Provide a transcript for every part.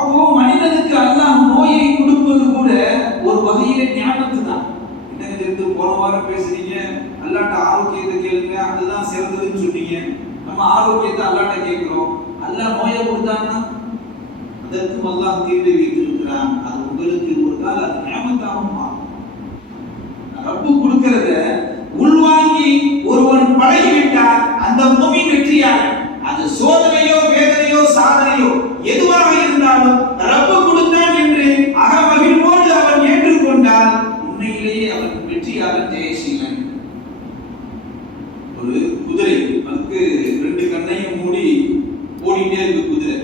அப்போ மனிதனுக்கு அல்லாஹ் நோயை கொடுப்பது கூட ஒரு வகையில ஞாபகத்து தான். என்ன போன வாரம் பேசுறீங்க, அல்லாட்ட ஆரோக்கியத்தை கேளுங்க, அதுதான் சிறந்ததுன்னு சொன்னீங்க. நம்ம ஆரோக்கியத்தை அல்லாட்ட கேட்கிறோம். அல்லாஹ் நோயை கொடுத்தான்னா அதற்கும் அல்லாஹ் தீர்வை வைத்திருக்கிறான். அது உங்களுக்கு ஒரு கால் அது ஞாபகத்தாகவும் மாறும். ரப்பு கொடுக்கிறத உள்வாங்கி ஒருவன் பழகிவிட்டால் அந்த முஃமின் வெற்றியாளர். அது சோதனையோ வேதனையோ சாதனையோ எதுவாக இருந்தாலும் ரப்பு கொடுத்தான் என்று அகமகிழ்வோடு அவன் ஏற்றுக்கொண்டால் உண்மையிலேயே அவன் வெற்றியாளர், ஜெயசீலன். ஒரு குதிரை, அதுக்கு 2 கண்ணையும் மூடி ஓடிட்டே இருக்கு குதிரை.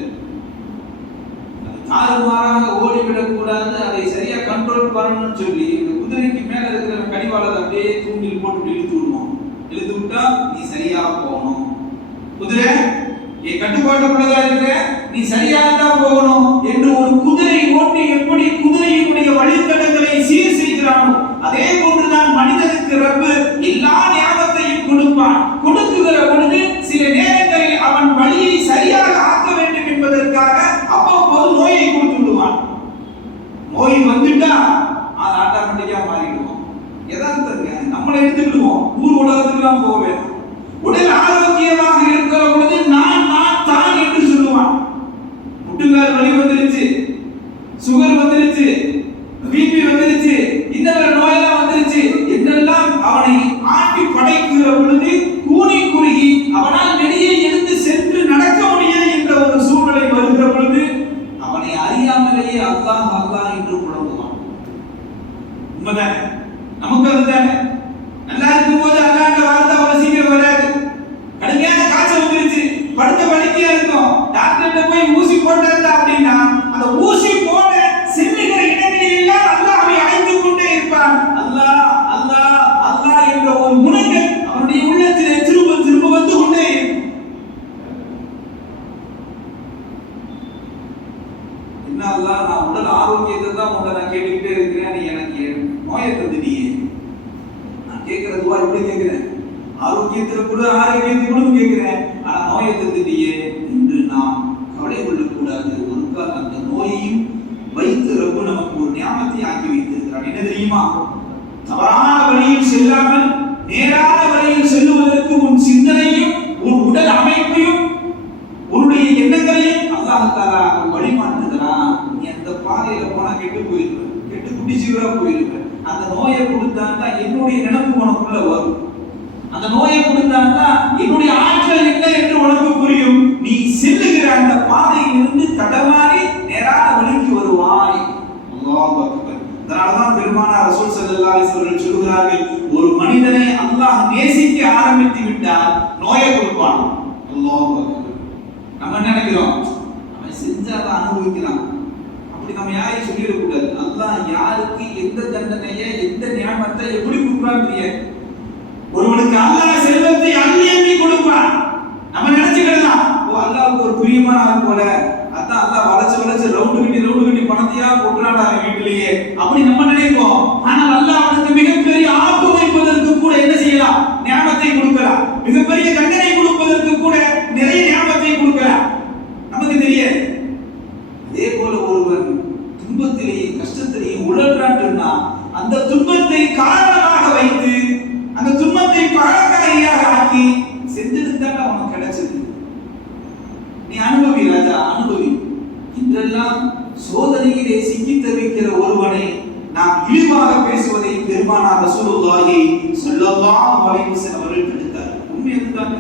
தாறுமாறாக ஓடிவிடக் கூடாது, அதை சரியா கண்ட்ரோல் பண்ணணும்னு சொல்லி இந்த குதிரைக்கு மேல இருக்கிற கடிவாளத்தை அப்படியே தூண்டில் போட்டு இழுத்து விடுவோம். இழுத்து விட்டா நீ சரியா போகணும், குதிரை என் கட்டுப்பாட்டுக்குள்ளதா இருக்கிற, நீ சரியாக தான் போகணும் என்று ஒரு குதிரை ஓட்டி எப்படி குதிரையினுடைய வழித்தடங்களை சீர் செய்கிறானோ அதே போன்றுதான் மனிதனுக்கு ரப்பு எல்லா ஞாபகத்தையும் கொடுப்பான். கொடுக்குகிற பொழுது சில நேரங்களில் அவன் வழியை சரியாக ஆக்க வேண்டும் என்பதற்காக அவ்வப்போது நோயை கொடுத்து விடுவான். நோய் வந்துட்டா அது ஆட்டோமேட்டிக்கா மாறிடுவோம். எதார்த்தங்க நம்மளை எடுத்துக்கிடுவோம், ஊர் உலகத்துக்குலாம் போவேன். உடல் ஆரோக்கியமாக இருக்கிற பொழுது நான் தான் என்று சொல்லுவான். முட்டுங்கால் வலி வந்துருச்சு, சுகர் வந்துருச்சு, பிபி வந்துருச்சு, இந்த நோயெல்லாம் வந்துருச்சு என்றெல்லாம் அவனை ஆட்டி படைக்கிற பொழுது கூனி குறுகி அவனால் வெளியே எழுந்து சென்று நடக்க முடியாது என்ற ஒரு சூழ்நிலை வருகிற பொழுது அவனை அறியாமலேயே அல்லாஹ் அல்லாஹ் என்று புலம்புவான். உண்மைதானே? நமக்கு அதுதானே. நல்லா இருக்கும் போது அல்லாஹ்ன்ற வார்த்தை அவ்வளவு சீக்கிரம் வராது. கடுமையான காய்ச்சல் வந்துருச்சு, படுத்த படுக்கையா இருக்கும், டாக்டர்கிட்ட போய் ஊசி போட்டாங்க அப்படின்னா அந்த ஊசி போட செல்லுகிற இடங்களில் எல்லாம் அல்லாஹ்வை அழைத்துக் கொண்டே இருப்பான். அல்லாஹ் அல்லாஹ் அல்லாஹ் என்ற ஒரு முனைகள் அவனுடைய உள்ளத்திலே திரும்ப திரும்ப வந்து கொண்டே இருக்கும். என்ன அல்லாஹ், நான் உடல் ஆரோக்கியத்தை தான் உன்னை நான் கேட்டுக்கிட்டே இருக்கிறேன், நீ எனக்கு நோயை தந்துட்டியே. நான் கேட்கிற துவா எப்படி கேட்கிறேன், ஆரோக்கியத்துல கூட ஆரோக்கியத்துக்கு கேட்கிறேன், ஆனா நோயை தந்துட்டியே என்று நாம் கவலை கொள்ளக்கூடாது. ஒரு கால் அந்த நோயையும் வைத்து ரப்பு நமக்கு ஒரு ஞாபகத்தை ஆக்கி வைத்திருக்கிறான். என்ன தெரியுமா? தவறான வழியில் செல்லாமல் நேரான வழியில் செல்லுவதற்கு உன் சிந்தனையும் உன் உடல் அமைப்பையும் உன்னுடைய எண்ணங்களையும் அல்லாஹ் தஆலா வழிமாற்றுகிறான். நீ அந்த பாதையில போனா கெட்டு போயிருக்க, கெட்டு குடிச்சுக்கிறா போயிருக்க. அந்த நோயை கொடுத்தாங்க என்னுடைய நினைப்பு உனக்குள்ள வரும். அந்த நோயை கொடுத்தாங்க என்னுடைய ஆற்றல் என்ன என்று உனக்கு புரியும். நீ செல்லுகிற அந்த பாதையில் இருந்து தடமாறி நேரான வழிக்கு வருவாய். அல்லாஹ் அக்பர். அதனாலதான் பெருமானார் ரசூல் ஸல்லல்லாஹு அலைஹி வஸல்லம் சொல்கிறார்கள், ஒரு மனிதனை அல்லாஹ் நேசிக்க ஆரம்பித்து விட்டால் நோயை கொடுப்பான். அல்லாஹ் அக்பர். நம்ம நினைக்கிறோம் அவன் செஞ்சாதான் அனுபவிக்கிறான், அப்படி நம்ம யாரையும் சொல்லிடக்கூடாது. அல்லாஹ் யாருக்கு எந்த தண்டனையை எந்த நியாமத்தை எப்படி கொடுப்பான்னு தெரியாது. ஒருவனுக்கு அல்லாஹ் செல்வத்தை அள்ளி அள்ளி கொடுப்பான். நம்ம நினைச்சுக்கலாம் ஓ அல்லாஹ்வுக்கு ஒரு பிரியமான ஆள் போல, அதான் அல்லாஹ் வளைச்சு ரவுண்டு கட்டி பணத்தையா போட்டுறான் வீட்டிலேயே அப்படி நம்ம நினைப்போம். ஆனால் அல்லாஹ் அவனுக்கு மிகப்பெரிய ஆப்பு வைப்பதற்கு கூட என்ன செய்யலாம், நியாமத்தை கொடுக்கலாம். மிகப்பெரிய தண்டனை கொடுப்பதற்கு கூட நிறைய நியாமத்தை கொடுக்கலாம், நமக்கு தெரியாது. அதே போல ஒருவன் துன்பத்திலேயும் கஷ்டத்திலேயும் உழல்றான் சொன்னா அந்த துன்பத்தை காரணமாக வைத்து அந்த துன்பத்தை பழக்காரியாக ஆக்கி செஞ்சதுதான் அவனுக்கு கிடைச்சது. நீ அனுபவி ராஜா, அனுபவி. இன்றெல்லாம் சோதனையிலே சிக்கி தவிக்கிற ஒருவனை நாம் இழிவாக பேசுவதை பெருமானார் ரசூலுல்லாஹி ஸல்லல்லாஹு அலைஹி வஸல்லம் அவர்கள் தடுத்தார். உண்மை அதுதான்.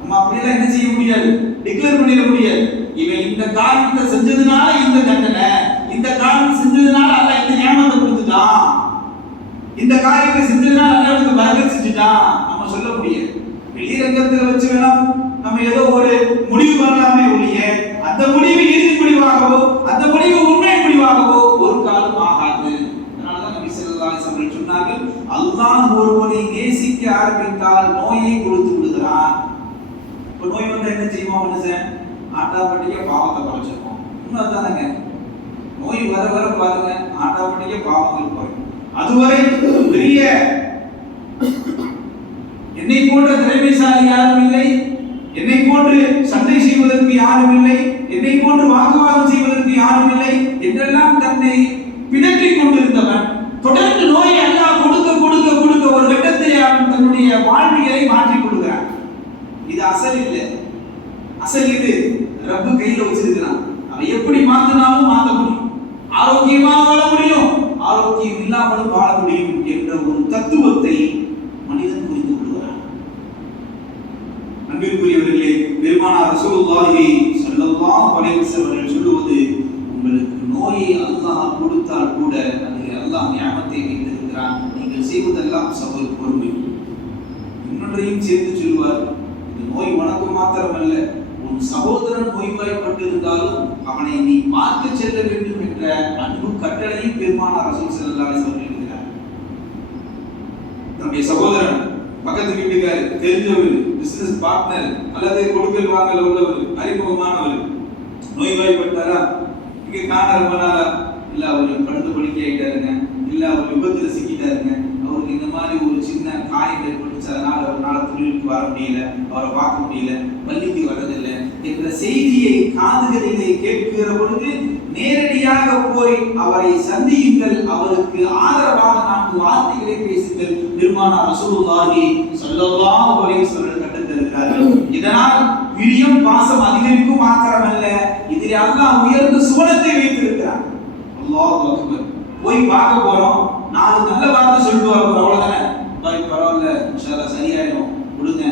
நம்ம அப்படியெல்லாம் என்ன செய்ய முடியாது, டிக்ளேர் பண்ணிட முடியாது. இவன் இந்த காரியத்தை செஞ்சதுனால இந்த தண்டனை, இந்த காரியம் செஞ்சதுனால அல்லாஹ் இந்த ஞானத்தை கொடுத்துட்டான், இந்த காரியத்தை செஞ்சதுனால அல்லாஹ்வுக்கு பரக்கத் செஞ்சுட்டான் நம்ம சொல்ல முடியாது. வெளிரங்கத்தில் வச்சு வேணாம் நம்ம ஏதோ ஒரு முடிவு பண்ணலாமே ஒழிய அந்த முடிவு இறுதி முடிவாகவோ அந்த முடிவு உண்மை முடிவாகவோ ஒரு காலம் ஆகாது. அதனாலதான் நபி ஸல்லல்லாஹு அலைஹி வஸல்லம் சொன்னார்கள், அல்லாஹ் ஒருவனை நேசிக்க ஆரம்பித்தால் நோயை கொடுத்து விடுகிறான். இப்ப நோய் வந்தா என்ன செய்வோம் மனுஷன், ஆட்டோமேட்டிக்கா பாவத்தை குறைச்சிருக்கோம். உண்மைதானங்க, நோய் வர வர பாருங்க ஆட்டோமேட்டிக்கா பாவங்கள் குறையும். அதுவரை பெரிய என்னை போன்ற திறமைசாலி யாரும் இல்லை, என்னை போன்று சண்டை செய்வதற்கு யாரும் இல்லை, என்னை போன்று வாக்குவாதம் செய்வதற்கு யாரும் இல்லை என்றெல்லாம் தன்னை பிணற்றிக் கொண்டிருந்தவன் தொடர்ந்து நோயை அல்லாஹ் கொடுக்க கொடுக்க கொடுக்க ஒரு கட்டத்தில் அவன் தன்னுடைய வாழ்வியலை மாற்றிக் கொள்கிறான். இது அசல் இல்லை, அசல் இது ரப்பு கையில வச்சிருக்கிறான். அவன் எப்படி மாத்தினாலும் மாற்ற முடியும், ஆரோக்கியமாக வாழ முடியும், ஆரோக்கியம் இல்லாமலும் வாழ முடியும் என்ற ஒரு தத்துவத்தை மனிதன் புரிந்து கொள்கிறான். அன்பிற்குரியவர்களே, பெருமானார் ரசூலுல்லாஹி ஸல்லல்லாஹு அலைஹி வஸல்லம் சொல்லுவது, உங்களுக்கு நோயை அல்லாஹ் கொடுத்தால் கூட அதில் அல்லாஹ் நியாமத்தை வைத்திருக்கிறான், நீங்கள் செய்வதெல்லாம் சபர் பொறுமை. இன்னொன்றையும் சேர்த்து சொல்வார், இந்த நோய் உனக்கு மாத்திரமல்ல, உன் சகோதரன் நோய்வாய்ப்பட்டிருந்தாலும் அவனை நீ பார்க்க செல்ல வேண்டும் என்ற அன்பு கட்டளையும் பெருமானார் ரசூல் ஸல்லல்லாஹு அலைஹி வஸல்லம் சொல்லியிருக்கிறார். நம்முடைய சகோதரன், பக்கத்து வீட்டுக்காரர், தெரிஞ்சவர், பிசினஸ் பார்ட்னர் அல்லது கொடுக்கல் வாங்கல் உள்ளவர், அறிமுகமானவர் நோய்வாய்ப்பட்டாரா, இங்க காண ரொம்ப நாளா, இல்ல அவர் படுத்து படுக்கை ஆயிட்டாருங்க, இல்ல அவர் விபத்துல சிக்கிட்டாருங்க, அவருக்கு இந்த மாதிரி ஒரு சின்ன காயம் ஏற்பட்டுச்சு, அதனால அவரால் தொழிலுக்கு வர முடியல, அவரை பார்க்க முடியல, பள்ளிக்கு வரதில்லை என்ற செய்தியை காதுகளிலே கேட்கிற பொழுது நேரடியாக போய் அவரை சந்தியுங்கள், அவருக்கு ஆதரவாக 4 வார்த்தைகளை பேசுங்கள். பெருமானார் ரசூலுல்லாஹி ஸல்லல்லாஹு அலைஹி வஸல்லம் கற்றுத்தருகிறார்கள். இதனால் பிரியம் பாசம் அதிகரிக்கும் மாத்திரமல்ல, இதில் அல்லாஹ் உயர்ந்த சுவனத்தை வைத்திருக்கிறார். அல்லாஹ் அக்பர். போய் பார்க்க போறோம், 4 நல்ல வார்த்தை சொல்லிட்டு வரோம், அவ்வளவுதானே, பாய் பரவாயில்ல, இன்ஷாஅல்லாஹ் சரியாயிடும், விடுங்க,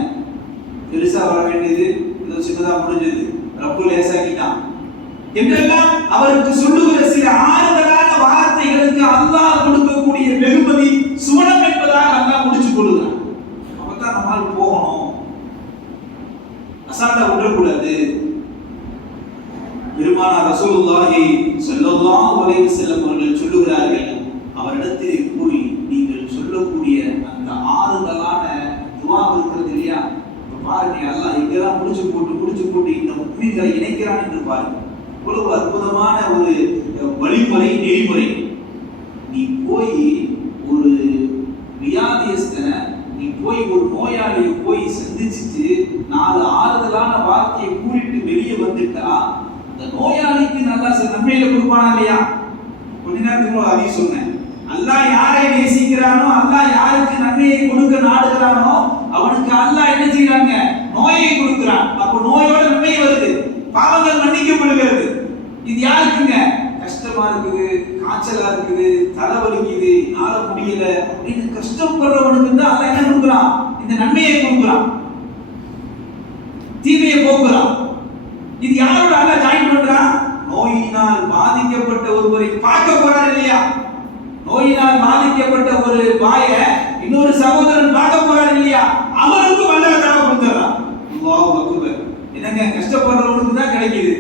பெருசா வர வேண்டியது ஏதோ சின்னதா முடிஞ்சது, ரப்பு லேசாக்கிட்டான் என்றெல்லாம் அவருக்கு சொல்லுகிற சில ஆறுதலான வார்த்தைகளுக்கு அல்லாஹ் கொடுக்கக்கூடிய வெகுமதி சுவனம் என்பதாக அல்லாஹ் முடிச்சு கொள்கிறான். அப்பதான் நம்மால் போகணும், அசால்ட்டா விடக்கூடாது. பெருமானார் ரசூலுல்லாஹி ஸல்லல்லாஹு அலைஹி வஸல்லம் அவர்கள் சொல்லுகிறார்கள், அவரிடத்தில் கூறி நீங்கள் சொல்லக்கூடிய அந்த ஆறுதலான துஆ இருக்கிறது இல்லையா, பாருங்க, அல்லாஹ் எங்கெல்லாம் முடிச்சு போட்டு இந்த முக்மீன்களை இணைக்கிறான் என்று பாருங்க. இவ்வளவு அற்புதமான ஒரு வழிமுறை, நெறிமுறை. நீ போய் ஒரு வியாதியஸ்தனை, நீ போய் ஒரு நோயாளியை போய் சந்திச்சுட்டு 4 ஆறுதலான வார்த்தையை கூறிட்டு வெளியே வந்துட்டா அந்த நோயாளிக்கு நல்லா நன்மையில கொடுப்பானா இல்லையா? கொஞ்ச நேரத்துக்கு அதையும் சொன்னேன். அல்லாஹ் யாரை நேசிக்கிறானோ, அல்லாஹ் யாருக்கு நன்மையை கொடுக்க நாடுகிறானோ அவனுக்கு அல்லாஹ் என்ன செய்யறாங்க? நோயை கொடுக்கிறான். அப்ப நோயோட நன்மை வருது, பாவங்கள் மன்னிக்கப்படுகிறது. இது யாருக்குங்க? கஷ்டமா இருக்குது, காய்ச்சலா இருக்குது, தலைவலிக்குது, நாள முடியல அப்படின்னு கஷ்டப்படுறவனுக்கு தான் அல்லாஹ் என்ன கொடுக்கிறான்? இந்த நன்மையை கொடுக்கிறான், தீமையை போக்குறான். இது யாரோட அல்லாஹ் ஜாயின் பண்றான்? நோயினால் பாதிக்கப்பட்ட ஒருவரை பார்க்க போறார் இல்லையா? நோயினால் பாதிக்கப்பட்ட ஒரு பாய இன்னொரு சகோதரன் பார்க்க போறார் இல்லையா? அவருக்கு அல்லாஹ் தர கொடுத்துறான். அல்லாஹ் அக்பர். என்னங்க, கஷ்டப்படுறவனுக்கு தான் கிடைக்குது,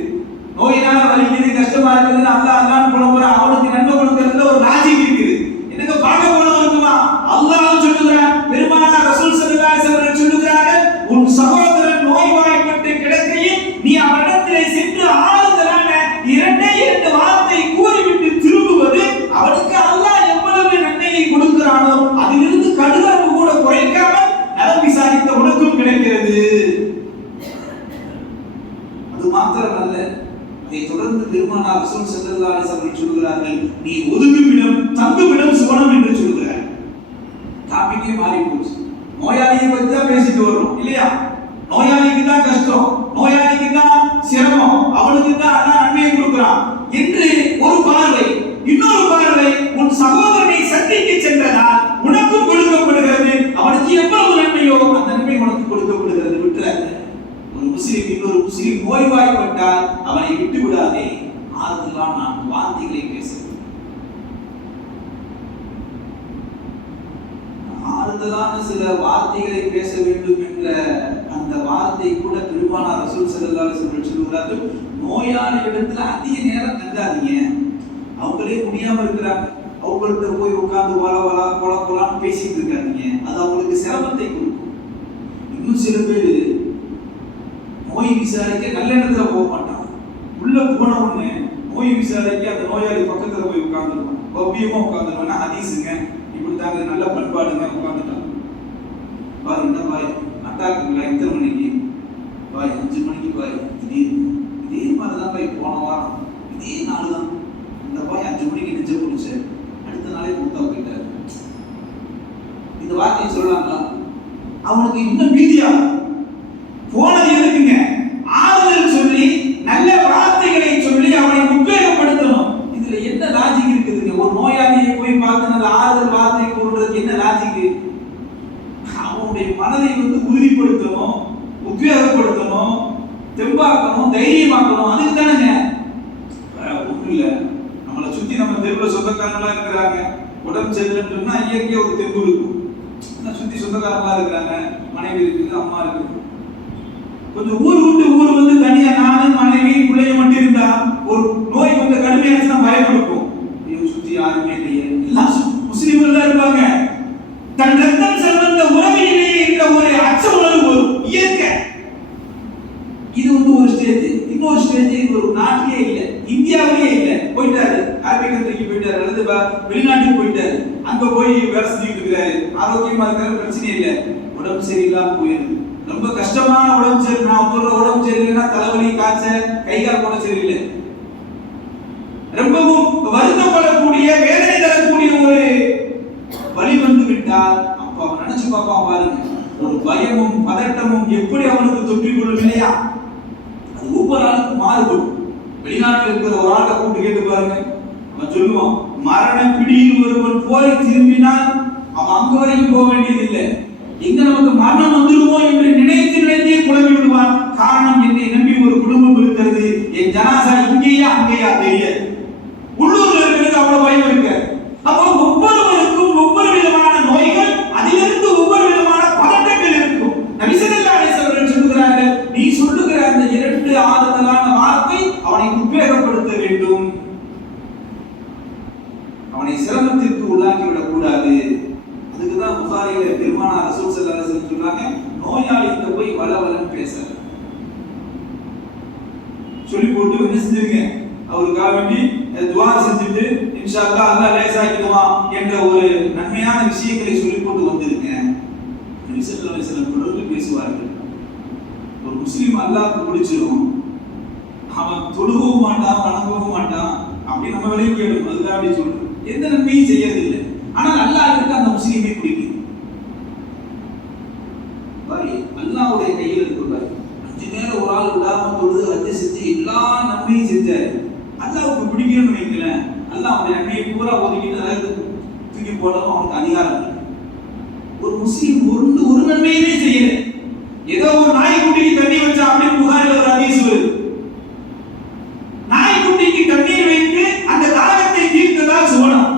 நோயினால வலிக்குது, கஷ்டமா இருக்குதுன்னு அல்லாஹ் அல்லாஹ்னு புலம்புறான், அவனுக்கு நன்மை கொடுக்கறதுல ஒரு லாஜிக் இருக்குது. என்னங்க, பார்க்க போனவனுக்குமா? அல்லாஹ் சொல்லுகிறான், பெருமானார் ரசூல் ஸல்லல்லாஹு அலைஹி வஸல்லம் சொல்லுகிறார்கள், உன் சகோதரன் நோய்வாய்ப்பட்டு கிடக்கையில் நீ அவரிடத்திலே சென்று ஆறுதலான 2 வார்த்தை கூறிவிட்டு திரும்புவது அவனுக்கு அல்லாஹ் எவ்வளவு நன்மையை கொடுக்கிறானோ அதிலிருந்து கடுகளவு கூட குறைக்காமல் நலம் விசாரித்த உனக்கும் கிடைக்கிறது. அது மாத்திரமல்ல, அதை தொடர்ந்து பெருமானார் ரசூல் ஸல்லல்லாஹு அலைஹி வஸல்லம் சொல்கிறார்கள், நீ ஒதுங்குமிடம் தங்குமிடம் சுவனம் என்று சொல்கிறார். டாபிக்கே மாறி போச்சு. நோயாளியை பத்தி தான் பேசிட்டு வர்றோம் இல்லையா? நோயாளிக்கு தான் கஷ்டம், நோயாளிக்கு தான் சிரமம், அவனுக்கு தான் அல்லாஹ் நன்மையை கொடுக்கிறான் என்று ஒரு பார்வை. இன்னொரு பார்வை, உன் சகோதரனை சந்திக்க சென்றதால் உனக்கும் கொடுக்கப்படுகிறது, அவனுக்கு எவ்வளவு நன்மையோ அந்த நன்மை உனக்கு கொடுக்கப்படுகிறது. விட்டுறாத. ஒரு முஸ்லிம் இன்னொரு முஸ்லிம் நோய்வாய்ப்பட்டால் அவனை விட்டு விடாதே, ஆறுதலான வார்த்தைகளை பேச, ஆறுதலான சில வார்த்தைகளை பேச வேண்டும் என்ற அந்த வார்த்தை கூட பெருமானார் ரசூல் ஸல்லல்லாஹு அலைஹி வஸல்லம் சொல்கிறார்கள், நோயாளிகளிடத்துல அதிக நேரம் தங்காதீங்க, அவங்களே முடியாம இருக்கிறாங்க, அவங்கள்ட்ட போய் உட்கார்ந்து கொலான்னு பேசிட்டு இருக்காதீங்க, அது அவங்களுக்கு சிரமத்தை கொடுக்கும். இன்னும் சில பேர் நோய் விசாரிக்க நல்ல இடத்துல போக மாட்டாங்க, உள்ள போன உடனே நோய் விசாரிக்க அந்த நோயாளி பக்கத்துல போய் உட்கார்ந்துருவாங்க, பவ்யமா உட்கார்ந்துருவாங்க. ஹதீஸுங்க இப்படித்தாங்க, நல்ல பண்பாடுங்க, உட்கார்ந்துட்டாங்க. பாய் என்ன பாய் அட்டாக்குங்களா, எத்தனை மணிக்கு பாய்? 5 மணிக்கு பாய். இதே மாதிரிதான் பாய் போன வாரம் இதே 4 நெஞ்ச பிடிச்ச அடுத்த நாளே மூத்தா போயிட்டாரு. இந்த வார்த்தையை சொல்லலாங்களா? அவனுக்கு இன்னும் பீதியா போனது எதுக்குங்க? ஆறுதல் சொல்லி நல்ல வார்த்தைகளை சொல்லி அவனை உத்வேகப்படுத்தணும். இதுல என்ன லாஜிக் இருக்குதுங்க? ஒரு நோயாளியை போய் பார்த்து நல்ல ஆறுதல் வார்த்தை கூறுறதுக்கு என்ன லாஜிக்? அவனுடைய மனதை உறுதிப்படுத்தணும், உத்வேகப்படுத்தணும், தெம்பாக்கணும், தைரியமாக்கணும். அதுக்கு தானேங்க. ஒன்றும் இல்லை, நம்மளை சுத்தி நம்ம தெருவில் சொந்தக்காரங்களா இருக்கிறாங்க, உடம்பு சரியில்லைன்னு சொன்னா இயற்கையா ஒரு தெம்பு இருக்கும். சுத்தி சொந்தக்காரங்களா இருக்கிறாங்க, மனைவி இருக்குது, அம்மா இருக்குது. கொஞ்சம் ஊர் விட்டு ஊர் தனியா நானு மனைவி பிள்ளைய மட்டும் இருந்தா ஒரு நோய் கொஞ்சம் கடுமையாச்சுன்னா பயப்படுப்போம். சுத்தி யாருமே இல்லையே, எல்லாம் முஸ்லிம்கள் தான் இருப்பாங்க. தன் ரத்தம் செல்வந்த உறவிலே என்ற ஒரு அச்ச உணர்வு வரும், இயற்கை. இது ஒரு ஸ்டேஜ். இன்னொரு ஸ்டேஜ் ஒரு நாட்டிலே இல்லை, இந்தியாவிலே இல்லை. போயிட்டாரு, அரபிக் கண்ட்ரிக்கு போயிட்டாரு, அல்லது வெளிநாட்டுக்கு போயிட்டாரு. அங்க போய் வேலை செஞ்சுட்டு இருக்கிறாரு, ஆரோக்கியமா இருக்காரு, பிரச்சனை இல்லை. உடம்பு சரியில்லாம போயிடுது. ரொம்ப கஷ்டமான உடம்பு சரி, நான் சொல்ற உடம்பு சரியில்லைன்னா தலைவலி, காய்ச்சல், கை கால் கூட சரியில்லை, ரொம்பவும் வருத்தப்படக்கூடிய வேதனை தரக்கூடிய ஒரு வழி வந்து விட்டால் அப்ப அவன் நினைச்சு பார்ப்பான் பாருங்க, ஒரு பயமும் பதட்டமும் எப்படி அவனுக்கு தொற்றிக் கொள்ளும் இல்லையா? அது ஒவ்வொரு ஆளுக்கும் மாறுபடும். வெளிநாட்டில் இருக்கிற ஒரு ஆட்டை கூப்பிட்டு கேட்டு பாருங்க, அவன் சொல்லுவான், மரண பிடியில் ஒருவன் போய் திரும்பினால் அவன் அங்கு வரைக்கும் போக வேண்டியதில்லை, எங்க நமக்கு மரணம் வந்துருமோ என்று நினைத்தே குழம்பி விடுவான். காரணம், என்னை நம்பி ஒரு குடும்பம் இருக்கிறது, என் ஜனாசா இங்கேயா அங்கேயா தெரியாது. உள்ளூர்ல இருக்கிறது அவ்வளவு பயம் இருக்கு. அப்போ ஒவ்வொருவருக்கும் ஒவ்வொரு விதமான நோய்கள், அதிலிருந்து ஒவ்வொரு விதமான பதட்டங்கள் இருக்கும். நபி ஸல்லல்லாஹு அலைஹி வஸல்லம் சொல்லுகிறார்கள், நீ சொல்லுகிற அந்த இரண்டு ஆறுதலான வார்த்தை அவனை உத்வேகப்படுத்த வேண்டும், அவனை சிரமத்திற்கு உள்ளாக்கி விடக் கூடாது. அதுக்குதான் புகாரியில பெருமானார் ரசூல் ஸல்லல்லாஹு அலைஹி வஸல்லம் சொன்னாங்க, நோயாளிகிட்ட போய் வளவலன்னு பேசாத, சொல்லி போட்டு என்ன செஞ்சிருங்க, அவருக்காக வேண்டி துஆ செஞ்சுட்டு இன்ஷா அல்லாஹ் அல்லாஹ் லேசாக்கிடுவான் என்ற ஒரு நன்மையான விஷயங்களை சொல்லி போட்டு வந்திருங்க. நபி ஸல்லல்லாஹு அலைஹி வஸல்லம் தொடர்ந்து பேசுவார்கள். ஒரு முஸ்லிம் அல்லாஹ்வுக்கு பிடிச்சிரும், அவன் தொழுகவும் மாட்டான், வணங்கவும் மாட்டான், அப்படி நம்ம விலைக்கு கேடும். அதுதான் அப்படி சொல்றோம், எந்த நன்மையும் செய்யறதில்லை, ஆனால் அல்லாஹ்வுக்கு அந்த முஸ்லிமை பிடிக்கும். அல்லாஹ்வுடைய கையில் இருக்கிறார். 5 நேரம் ஒரு ஆள் விடாம தொழுது ஹஜ் செஞ்சு எல்லா நன்மையும் செஞ்சாரு, அல்லாஹ்வுக்கு பிடிக்கணும்னு வைங்களேன், அல்லாஹ் அவனுடைய நன்மையை பூரா ஒதுக்கிட்டு அதாவது தூக்கி போடவும் அவனுக்கு அதிகாரம் இருக்கு. ஒரு முஸ்லிம் ஒரு நன்மையுமே செய்யல, ஏதோ ஒரு நாய்க்குட்டிக்கு தண்ணி வச்சா அப்படின்னு புகாரில் ஒரு ஹதீஸ் வருது. நாய்க்குட்டிக்கு தண்ணீர் வைத்து அந்த தாகத்தை தீர்த்ததால் சுவனம்.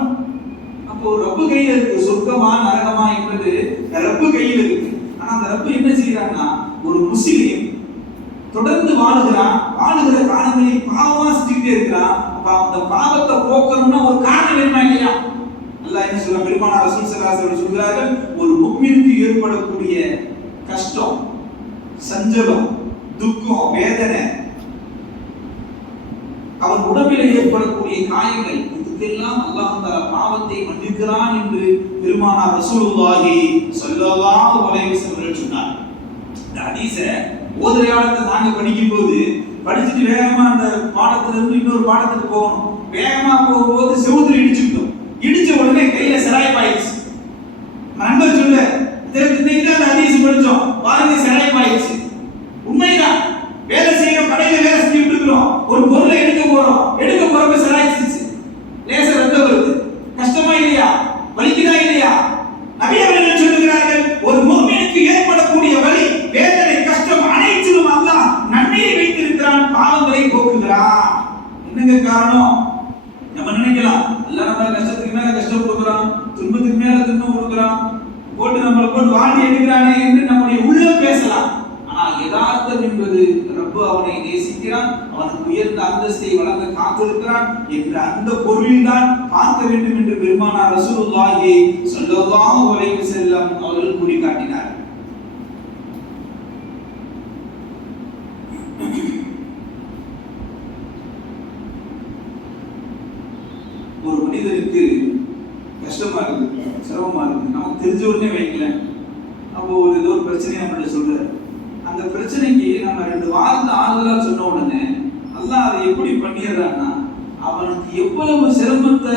அப்போ ரப்பு கையில் இருக்கு, சொர்க்கமா நரகமா என்பது ரப்பு கையில் இருக்கு. ஆனா அந்த ரப்பு என்ன செய்யறான்னா, ஒரு முஸ்லிம் தொடர்ந்து வாழுகிற காலங்களில் பாவமா செஞ்சுக்கிட்டே இருக்கிறான். அப்ப அந்த பாவத்தை போக்கணும்னா ஒரு காரணம் வேணுமா இல்லையா? அல்லாஹ் என்ன சொல்ற, பெருமானார் ரசூல் ஸல்லல்லாஹு அலைஹி வஸல்லம் சொல்கிறார்கள், ஒரு முஃமினுக்கு ஏற்படக்கூடிய கஷ்டம், சஞ்சலம், துக்கம், வேதனை, அவன் உடம்பில் ஏற்படக்கூடிய காயங்கள், இதுக்கெல்லாம் அல்லாஹ் தஆலா பாவத்தை மன்னிக்கிறான் என்று பெருமானார் ரசூலுல்லாஹி ஸல்லல்லாஹு அலைஹி வஸல்லம் சொன்னார். இந்த ஹதீஸை ஓதுற காலத்தை நாங்க படிக்கும் போது படிச்சுட்டு வேகமா அந்த பாடத்துல இருந்து இன்னொரு பாடத்துக்கு போகணும். வேகமா போகும்போது செவுத்துல இடிச்சுட்டோம், இடிச்ச உடனே கையில சிராய்ப்பாயிடுச்சு. நண்பர் சொல்ல, இன்னைக்கு தான் அந்த ஹதீஸ் படிச்சோம், பாருங்க சிராய்ப்பாயிடுச்சு. உண்மைதான், வேலை செய்யறோம், கடையில வேலை செஞ்சுட்டு இருக்கிறோம், ஒரு பொருளை எடுக்க போறப்ப சிராய்ச்சிச்சு, லேச ரத்தம் வருது, கஷ்டமா இல்லையா, வலிக்குதா இல்லையா? நபி அவர்கள் சொல்லுகிறார்கள், ஒரு முஃமினுக்கு ஏற்படக்கூடிய வலி, வேதனை, கஷ்டம் அனைத்திலும் அல்லாஹ் நன்மையை வைத்திருக்கிறான், பாவங்களை போக்குகிறான். என்னங்க காரணம்? நம்ம நினைக்கலாம், அல்லாஹ் நம்ம கஷ்டத்துக்கு மேல கஷ்டம் கொடுக்குறான், துன்பத்துக்கு மேல துன்பம் கொடுக்குறான், நம்மளை போட்டு வாண்டி எடுக்கிறானே என்று நம்முடைய உள்ளம் பேசலாம். ஆனால் யதார்த்தம் என்பது ரப்பு அவனை நேசிக்கிறான், அவனுக்கு உயர்ந்த அந்தஸ்தை வழங்க காத்திருக்கிறான் என்ற அந்த பொருளில் தான் பார்க்க வேண்டும் என்று பெருமானார் ரசூலுல்லாஹி ஸல்லல்லாஹு அலைஹி வஸல்லம் அவர்கள் கூறி காட்டினார். ஒரு மனிதனுக்கு கஷ்டமா இருக்கு, சிரமமா இருக்கு, நமக்கு தெரிஞ்ச உடனே வைக்கல, அப்போ ஏதோ ஒரு பிரச்சனை நம்மள்ட்ட சொல்றாரு, அந்த பிரச்சனைக்கு நம்ம 2 வார்த்தை ஆறுதலா சொன்ன உடனே அல்லாஹ் அதை எப்படி பண்ணிடுறான்னா, அவனுக்கு எவ்வளவு சிரமத்தை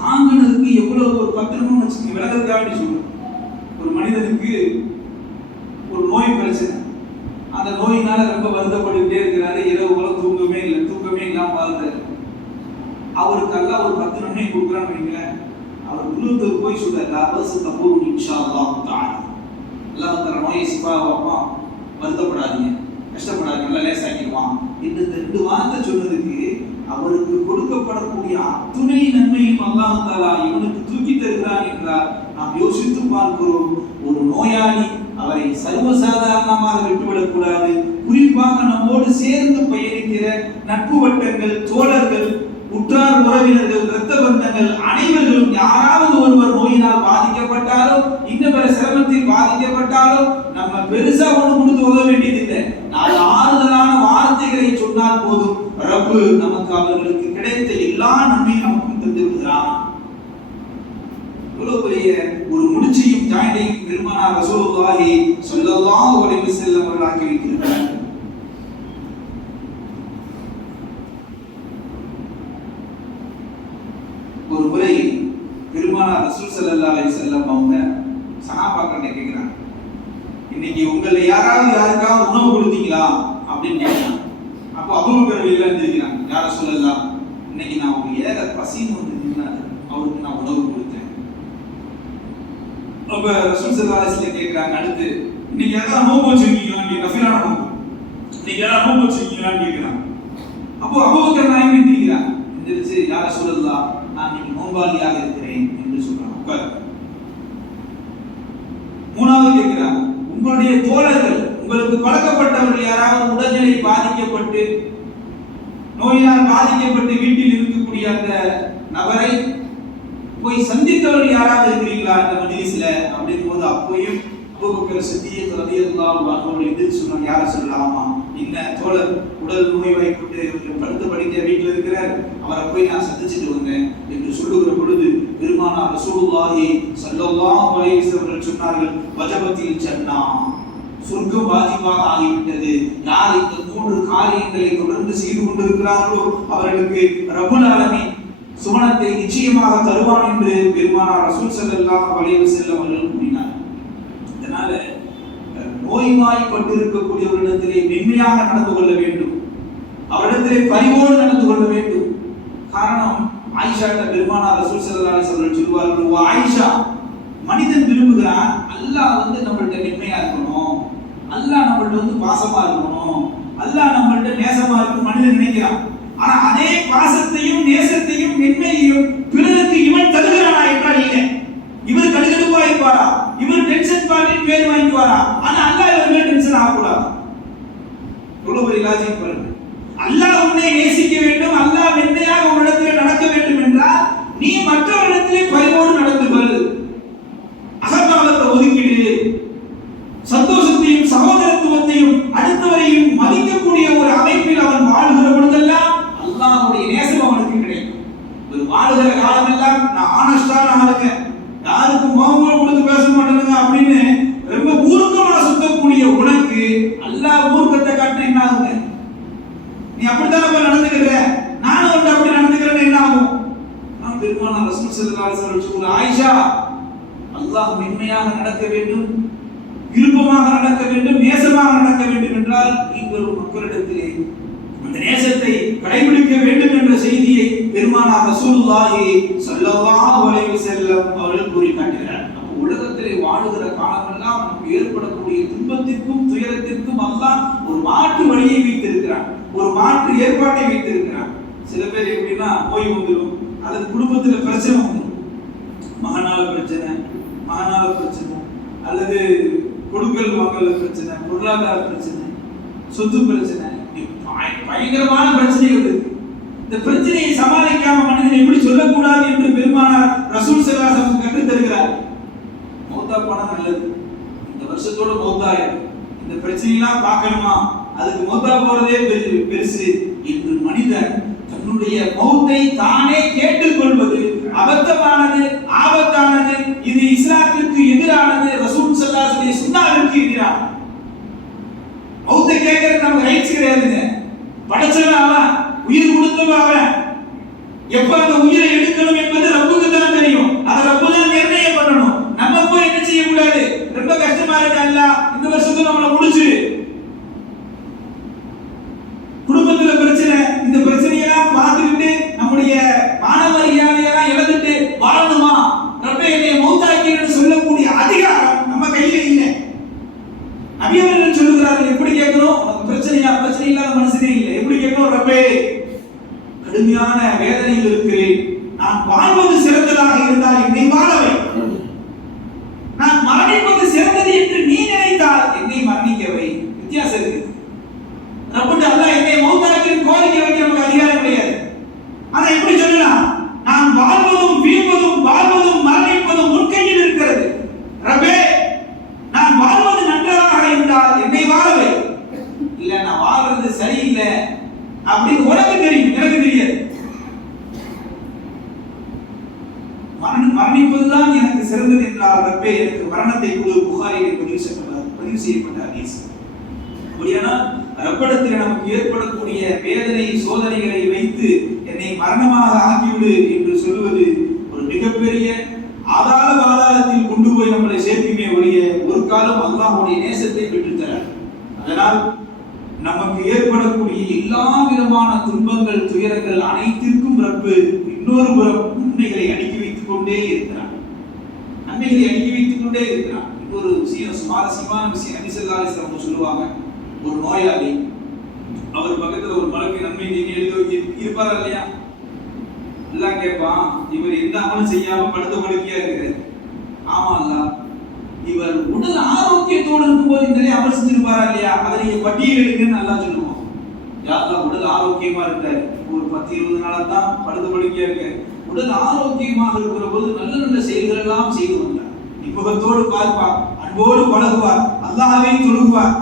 தாங்கினதுக்கு எவ்வளவு ஒரு பத்திரமும் வச்சுக்க விலகத்தான் சொல்லுவோம். ஒரு மனிதனுக்கு ஒரு நோய் பிரச்சனை, அந்த நோயினால ரொம்ப வருத்தப்பட்டுக்கிட்டே இருக்கிறாரு. இரவு போல தூக்கமே இல்லாம வாழ்றாரு. அவருக்கு எல்லாம் ஒரு 10 நன்மை கொடுக்குறான்னு வைங்களேன். அவர் குருவுக்கு போய் சொல்றாரு, இன்ஷா அல்லாஹ் தஆலா அல்லாஹ் தஆலா நோயை சிஃபாவாமா, வருத்தப்படாதீங்க, கஷ்டப்படாதீங்க, நல்லா லேசாக்கிடுவான் என்று 2 வார்த்தை சொன்னதுக்கு அவருக்கு கொடுக்கப்படக்கூடிய அத்துணை நன்மையும் அல்லாஹ் தஆலா இவனுக்கு தூக்கி தருகிறான் என்றால் நாம் யோசித்து பார்க்கிறோம். ஒரு நோயாளி அவரை சர்வசாதாரணமாக விட்டுவிடக்கூடாது. குறிப்பாக நம்மோடு சேர்ந்து பயணிக்கிற நட்பு வட்டங்கள், தோழர்கள், உற்றார் உறவினர்கள், இரத்த பந்தங்கள் அனைவர்களும் யாராவது ஒருவர் நோயினால் பாதிக்கப்பட்டாலோ, இன்னும் பிற சிரமத்தில் பாதிக்கப்பட்டாலோ நம்ம பெருசா ஒண்ணு கொடுத்து உதவ வேண்டியதில்லை. 4 ஆறுதலான வார்த்தைகளை சொன்னால் போதும், ரப்பு நமக்கு அவர்களுக்கு கிடைத்த எல்லா நன்மையும் நமக்கு தந்து விடுகிறான். இவ்வளவு பெரிய ஒரு முடிச்சையும் ஜாயிண்டையும் பெருமானார் ரசூலுல்லாஹி ஸல்லல்லாஹு அலைஹி வஸல்லம் அவர்கள் ஆக்கி வைத்திருக்கிறார். ஒரு முறை பெருமானார் ரசூல் ஸல்லல்லாஹு அலைஹி வஸல்லம் அவங்க சஹாபாக்களை கேட்கிறாங்க, இன்னைக்கு உங்களை யாருக்காவது உணவு கொடுத்தீங்களா அப்படின்னு கேட்கிறாங்க. அப்போ அபூபக்கர் ரலியல்லாஹு அன்ஹு கேட்கிறாங்க, யா ரசூலல்லாஹ், இன்னைக்கு நான் ஒரு ஏழை பசின்னு வந்து நின்னாரு, அவருக்கு நான் உணவு கொடுத்தேன். அப்ப ரசூல் ஸல்லல்லாஹு அலைஹி வஸல்லம் கேட்கிறாங்க, அடுத்து இன்னைக்கு யாராவது நோன்பு வச்சிருக்கீங்களான்னு நஃபிலான நோன்பு, இன்னைக்கு யாராவது நோன்பு வச்சிருக்கீங்களான்னு கேட்கிறாங்க. அப்போ அபூபக்கர் நாயகம் எந்திரிக்கிறாங்க, எந்திரிச்சு யா ரசூலல்லாஹ், நான் இன்னைக்கு நோன்பாளியாக இருக்கிறேன் என்று சொல்றாங்க. மூணாவது கேட்கிறாங்க, உங்களுடைய தோழர்கள், உங்களுக்கு பழக்கப்பட்டவர்கள் யாராவது உடல்நிலை பாதிக்கப்பட்டு நோயினால் பாதிக்கப்பட்டு வீட்டில் இருக்கக்கூடிய அந்த நபரை போய் சந்தித்தவர்கள் யாராவது இருக்கிறீங்களா இந்த மஜ்லிஸ்ல அப்படின் போது அப்போயும் அபூபக்கர் சித்திக் ரலியல்லாஹு அன்ஹு அவர்கள் எதிர்த்து சொன்னாங்க, யார சொல்லலாமா, இன்ன தோழர் உடல் நோய் வாய்ப்பட்டு படுத்த படிக்க வீட்டில் இருக்கிறார், அவரை போய் நான் சந்திச்சுட்டு வந்தேன் என்று சொல்லுகிற பொழுது பெருமானார் ரசூலுல்லாஹி ஸல்லல்லாஹு அலைஹி வஸல்லம் சொன்னார்கள், வஜபத்தில் ஜன்னா, சொர்க்கம் வாஜிபாக ஆகிவிட்டது. யார் இந்த 3 காரியங்களை தொடர்ந்து செய்து கொண்டிருக்கிறார்களோ அவர்களுக்கு ரப்புல் ஆலமீன் சுவனத்தை நிச்சயமாக தருவான் என்று பெருமானார் ரசூல் ஸல்லல்லாஹு அலைஹி வஸல்லம் அவர்கள் கூறினார். அதனால நோய்வாய்ப்பட்டிருக்கக்கூடியவரிடத்திலே மென்மையாக நடந்து கொள்ள வேண்டும், அவரிடத்திலே பரிவோடு நடந்து கொள்ள வேண்டும். காரணம், ஆயிஷா பெருமானார் ரசூல் ஸல்லல்லாஹு அலைஹி வஸல்லம் சொல்வார்கள், ஆயிஷா, மனிதன் விரும்புகிறான் அல்லாஹ் நம்மள்ட்ட மென்மையா இருக்கணும், அல்லாஹ் நம்மள்ட்ட பாசமா இருக்கணும், அல்லாஹ் நம்மள்ட்ட நேசமா இருக்கணும் மனிதன் நினைக்கிறான். ஆனா அதே பாசத்தையும் நேசத்தையும் மென்மையையும் பிறருக்கு இவன் தருகிறானா என்றால் இல்லை. இவர் கடுகடுப்பா இருப்பாரா, இவர் டென்ஷன் பார்ட்டி பேர் வாங்கிக்குவாரா, ஆனா அல்லாஹ் இவர்கள் டென்ஷன் ஆகக்கூடாது. எவ்வளவு பெரிய லாஜிக் பாருங்க. அல்லாஹ் உன்னை நேசிக்க வேண்டும், அல்லாஹ் மென்மையாக உன்னிடத்திலே நடக்க வேண்டும் என்றால் நீ மற்றவரிடத்திலே பரிவோடு நடந்து கொள். அகங்காரத்தை ஒதுக்கிடு, சந்தோஷத்தையும் சகோதரத்துவத்தையும் அடுத்தவரையும் மதிக்கக்கூடிய ஒரு அமைப்பில் அவன் வாழுகிற பொழுதெல்லாம் அல்லாஹ்வுடைய நேசம் அவனுக்கு கிடைக்கும். ஒரு வாழுகிற காலமெல்லாம் நான் ஆனஸ்டான ஆளுங்க, யாருக்கும் முகமுறை கொடுத்து பேச மாட்டேனுங்க அப்படின்னு ரொம்ப மூர்க்கமாக சுத்தக்கூடிய உனக்கு அல்லாஹ் மூர்க்கத்தை காட்டினா என்ன ஆகுங்க? நீ அப்படித்தான் நடந்துக்கிற, நானும் வந்து அப்படி நடந்துக்கிறேன்னு என்ன ஆகும்? நான் பெருமானார் ரசூல் ஸல்லல்லாஹு அலைஹி வஸல்லம் சொல்ற, ஆயிஷா, அல்லாஹ் மென்மையாக நடக்க வேண்டும், விருப்பமாக நடக்க வேண்டும், நேசமாக நடக்க வேண்டும் என்றால் நீங்கள் மக்களிடத்திலே அந்த நேசத்தை கடைபிடிக்க வேண்டும் என்ற செய்தியை பெருமானார் ரசூலுல்லாஹி ஸல்லல்லாஹு அலைஹி வஸல்லம் அவர்கள் கூறி காட்டுகிறார். அப்ப உலகத்திலே வாழுகிற காலமெல்லாம் நமக்கு ஏற்படக்கூடிய துன்பத்திற்கும் துயரத்திற்கும் அல்லாஹ் ஒரு மாற்று வழியை வைத்திருக்கிறான், ஒரு மாற்று ஏற்பாட்டை வைத்திருக்கிறான். சில பேர் எப்படின்னா நோய் வந்துடும், அல்லது குடும்பத்தில் பிரச்சனை வந்துடும், மகனால பிரச்சனை, அல்லது கொடுக்கல் வாங்கல் பிரச்சனை, பொருளாதார பிரச்சனை, சொத்து பிரச்சனை, பயங்கரமான பிரச்சனைகள் இருக்கு. இந்த பிரச்சனையை சமாளிக்காம மனிதன் எப்படி சொல்லக்கூடாது என்று பெருமானார் ரசூல் ஸல்லல்லாஹு அலைஹி வஸல்லம் கற்றுத் தருகிறார். மௌத்தா போனா நல்லது, இந்த வருஷத்தோட மௌத்தாயிரும், இந்த பிரச்சனையெல்லாம் பார்க்கணுமா, அதுக்கு மௌத்தா போறதே பெருசு என்று மனிதன் தன்னுடைய மௌத்தை தானே கேட்டுக்கொள்வது அபத்தமானது, ஆபத்தானது, இது இஸ்லாத்திற்கு எதிரானது, ரசூல் ஸல்லல்லாஹு அலைஹி வஸல்லம் சுன்னாவுக்கு எதிரானது. மௌத்தை கேட்கறது நமக்கு ரைட்ஸ் கிடையாதுங்க. படைச்சவன் அவன், உயிர் கொடுத்தவன் அவன், எப்ப அந்த உயிரை எடுக்கணும் என்பது ரப்புக்கு தான் தெரியும். அதை ரப்பு தான் நிர்ணயம் பண்ணணும். நம்ம போய் என்ன செய்ய கூடாது, ரொம்ப கஷ்டமா இருக்கு அல்லாஹ் இந்த வருஷத்துல நம்மள முடிச்சு, குடும்பத்துல பிரச்சனை, இந்த பிரச்சனையெல்லாம் பார்த்துக்கிட்டு நம்முடைய மானமரியாதையெல்லாம் இழந்துட்டு வாழணுமா, ரப்பே என்னை மௌத்தாக்கின்னு சொல்லக்கூடிய அதிகாரம் நம்ம கையில இல்லை. நபி அவர்கள் சொல்லுகிறார்கள், எப்படி கேட்கணும், உனக்கு பிரச்சனையா, பிரச்சனை இல்லாத மனுஷனே இல்லை, எப்படி கேட்கணும், ரப்பே கடுமையான வேதனையில் இருக்கிறேன், நான் வாழ்வது சிறந்ததாக இருந்தால் என்னை வாழவை, நான் மரணிப்பது சிறந்தது என்று நீ நினைத்தால் என்னை மரணிக்கவை. வித்தியாசம் இருக்கு. ரப்பட்டு அல்லாஹ் என்னை மௌத்தாக்கின்னு கோரிக்கை வைக்க நமக்கு அதிகாரம் கிடையாது. அதை எப்படி சொல்லலாம், நான் வாழ்வதும் வீழ்வதும் வாழ்வதும் மரணிப்பதும் உன் கையில் இருக்கிறது, ரப்பே நான் வாழ்வது நன்றாக இருந்தால் என்னை வாழவை, இல்ல நான் வாழ்றது சரியில்லை அப்படின்னு உனக்கு தெரியும், எனக்கு தெரியாது. மரணிப்பதுதான் எனக்கு சிறந்தது என்றால் ரப்பே எனக்கு மரணத்தை கொடு. புகாரிலே பதிவு செய்யப்பட்ட ஹதீஸ். அப்படியானால் ரப்படத்தில் நமக்கு ஏற்படக்கூடிய வேதனை சோதனைகளை வைத்து என்னை மரணமாக ஆக்கிவிடு என்று சொல்லுவது ஒரு மிகப்பெரிய ஆதார பாதாளத்தில் கொண்டு போய் நம்மளை சேர்க்குமே ஒழிய ஒரு காலம் அல்லாஹ்வுடைய நேசத்தை பெற்றுத்தரார். அதனால் நமக்கு ஏற்படக்கூடிய எல்லா விதமான துன்பங்கள் துயரங்கள் அனைத்திற்கும் ரப்பு இன்னொரு புறம் நன்மைகளை அடுக்கி வைத்துக் கொண்டே இருக்கிறான். நன்மைகளை அடுக்கி வைத்துக் கொண்டே இருக்கிறான். இன்னொரு விஷயம், சுவாரஸ்யமான விஷயம், நபி ஸல்லல்லாஹு அலைஹி வஸல்லம் சொல்லுவாங்க, ஒரு நோயாளி அவர் பக்கத்துல ஒரு மலக்கு நன்மை தீமை எழுதி இருப்பாரா இல்லையா, எல்லாம் கேட்பான், இவர் எந்த அமலும் செய்யாம படுத்த படுக்கையா இருக்கிறார். ஆமா அல்லாஹ், இவர் உடல் ஆரோக்கியத்தோடு இருக்கும்போது இந்த அமல் செஞ்சிருப்பாரா இல்லையா, அதை நீங்க பட்டியலிடுங்கன்னு நல்லா சொல்லுவோம். யாரெல்லாம் உடல் ஆரோக்கியமா இருக்காரு, ஒரு 10-20 நாளா தான் படுத்த படுக்கையா இருக்காரு, உடல் ஆரோக்கியமாக இருக்கிற போது நல்ல நல்ல செயல்கள் எல்லாம் செய்து வந்தார். இன்பத்தோடு பார்ப்பார், அன்போடு பழகுவார், அல்லாஹ்வை தொழுகுவார்,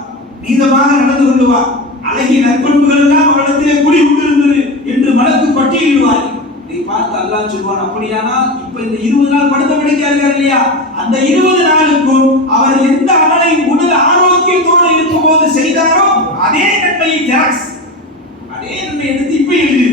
நீதமாக நடந்து கொள்வார், அழகிய நற்பண்புகள் எல்லாம் அவரிடத்திலே கூடி கொண்டிருந்தது என்று மலக்கு பட்டியலிடுவார். இதை பார்த்து அல்லாஹ் சொல்வான், அப்படியானால் இப்ப இந்த 20 நாள் படுத்த படுக்கையா இருக்காரு இல்லையா, அந்த 20 நாளுக்கும் அவர் எந்த அமலை உடல் ஆரோக்கியத்தோடு இருக்கும் போது செய்தாரோ அதே நன்மையை ஜெராக்ஸ், அதே நன்மை எடுத்து இப்ப எழுது.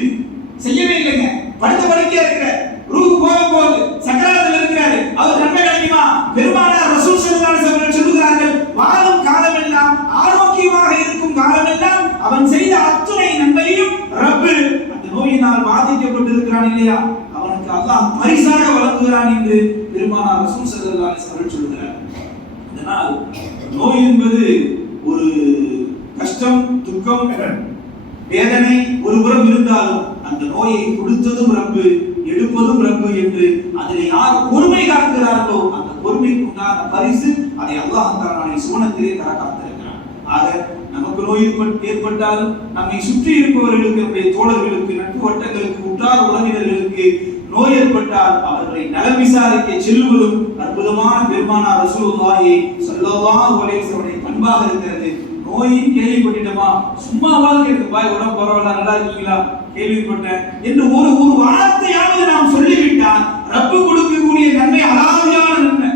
செய்யவே இல்லைங்க, படுத்த படுக்கையா இருக்கிற, ரூஹ் போக போகுது, சக்கராத்தில் இருக்கிறாரு, அவர் நன்மை கிடைக்குமா? பெருமானார் ரசூல் ஸல்லல்லாஹு அலைஹி வஸல்லம் சொல்லுகிறார்கள், வாழும் காலமெல்லாம் ஆரோக்கியமாக இருக்கும் காலமெல்லாம் அவன் செய்த அத்துணை நன்மையும் ரப்பு அந்த நோயினால் பாதிக்கப்பட்டிருக்கிறான் இல்லையா, அவனுக்கு அல்லாஹ் பரிசாக வழங்குகிறான் என்று பெருமானார் ரசூல் ஸல்லல்லாஹு அலைஹி வஸல்லம் சொல்லுகிறார். இதனால் நோய் என்பது ஒரு கஷ்டம், துக்கம், வேதனை ஒரு புறம் இருந்தாலும் அந்த நோயை கொடுத்ததும் ரப்பு, எடுப்பதும் ரப்பு என்று அதில் யார் பொறுமை காக்கிறார்களோ அந்த பொறுமைக்கு உண்டான பரிசு அதை அல்லாஹ் தஆலா சுவனத்திலே தர காத்திருக்கிறான். ஆக நமக்கு நோய் ஏற்பட்டாலும் நம்மை சுற்றி இருப்பவர்களுக்கு, நம்முடைய தோழர்களுக்கு, நட்பு வட்டங்களுக்கு, உற்றார் உறவினர்களுக்கு நோய் ஏற்பட்டால் அவர்களை நலம் விசாரிக்க செல்வதும் அற்புதமான பெருமானார் ரசூலுல்லாஹி ஸல்லல்லாஹு அலைஹி வஸல்லம் பண்பாக இருக்கிறது. நோயின் கேள்விப்பட்டுட்டோமா, சும்மாவாது கேட்க, பாய் உடம்பு பரவாயில்ல, நல்லா இருக்கீங்களா, கேள்விப்பட்டேன் என்று ஒரு வார்த்தையாவது நாம் சொல்லிவிட்டால் ரப்பு கொடுக்கக்கூடிய நன்மை அலாதியான நன்மை.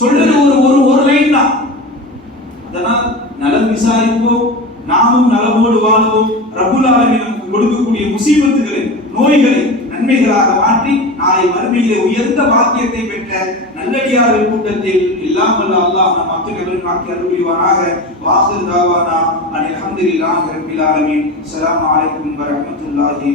சொல்றது ஒரு லைன் தான். அதனால் நலம் விசாரிப்போம், நாமும் நலமோடு வாழுவோம். ரப்புல் ஆலமீன் நமக்கு கொடுக்கக்கூடிய முசீபத்துகளை, நோய்களை நன்மைகளாக மாற்றி நாளை மறுமையிலே உயர்ந்த பாக்கியத்தை பெற்ற நல்லடியார்கள் கூட்டத்தில் எல்லாம் வல்ல அல்லாஹ் நம் அத்துணை ஆக்கி அருள்வானாக. வாஹிர் தாவானா அல்ஹம்துலில்லாஹி ரப்பில் ஆலமீன். அஸ்ஸலாமு அலைக்கும் வரஹ்மத்துல்லாஹி